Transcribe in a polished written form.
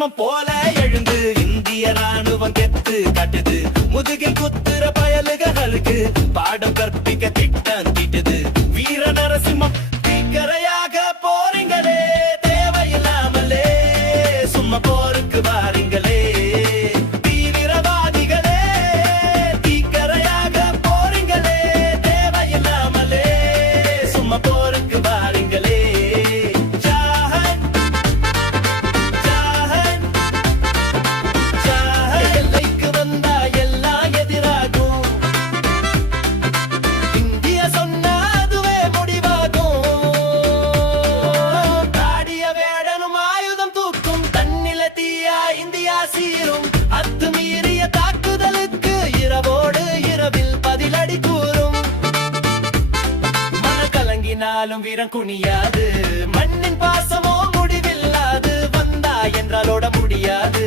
நரசிம்மம் போல எழுந்து இந்திய ராணுவம் கெத்து காட்டுது. முதுகில் குத்துற பயலுகளுக்கு பாடம் கற்பிக்க திட்டம் தீட்டுது. வீர நரசிம்மம் தீக்கரையாக போறீங்களே, தேவையில்லாமலே சும்மா போருக்கு வாரீங்களே. தீவிரவாதிகளே தீக்கரையாக போறீங்களே, தேவையில்லாமலே சும்மா போருக்கு வாரீங்களே. எல்லைக்கு வந்தா எல்லாம் எதிராகும். இந்திய சொன்னா அதுவே முடிவாகும். தாடிய வேடனும் ஆயுதம் தூக்கும், தன்னில தீயா இந்தியா சீரும். அத்துமீறிய தாக்குதலுக்கு இரவோடு இரவில் பதிலடி கூறும். மன கலங்கினாலும் வீரம் குனியாது, மண்ணின் பாசமோ முடிவில்லாது. வந்தா என்றாலோட முடியாது.